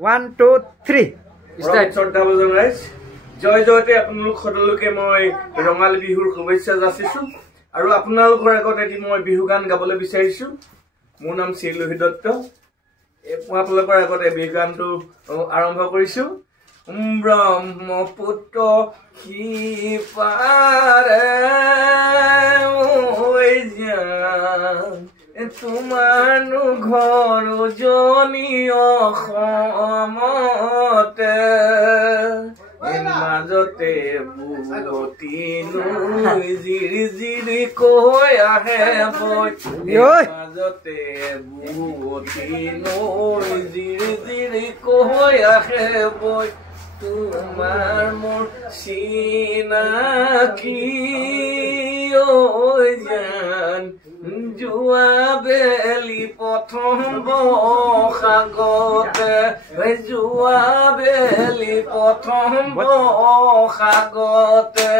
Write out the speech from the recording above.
1 2 3 start শ্ৰদ্ধাভাজন ৰাইজ জয় জয়তে আপোনালোক সকলোকে মই ৰঙালী বিহুৰ শুভেচ্ছা যাচিছো আৰু আপোনালোকৰ আগত এটি মই বিহু গান গাবলৈ বিচাৰিছো মোৰ নাম শ্ৰী লোহিত দত্ত মই আপোনালোকৰ আগত এই বিহু গানটো আৰম্ভ কৰিছো ব্ৰহ্মপুত্ৰ সিপাৰে ঐ জান তোমাৰনো ঘৰ জনী অসমতে মাজতে বুৱতীনো জিৰি জিৰি কৈ আহে বৈ মাজতে বুৱতীনো জিৰি জিৰি কৈ আহে বৈ তোমাৰ মোৰ চিনাকি ঐ জান যোৱা বেলি প্ৰথম বসাগতে যোৱা বেলি প্ৰথম বসাগতে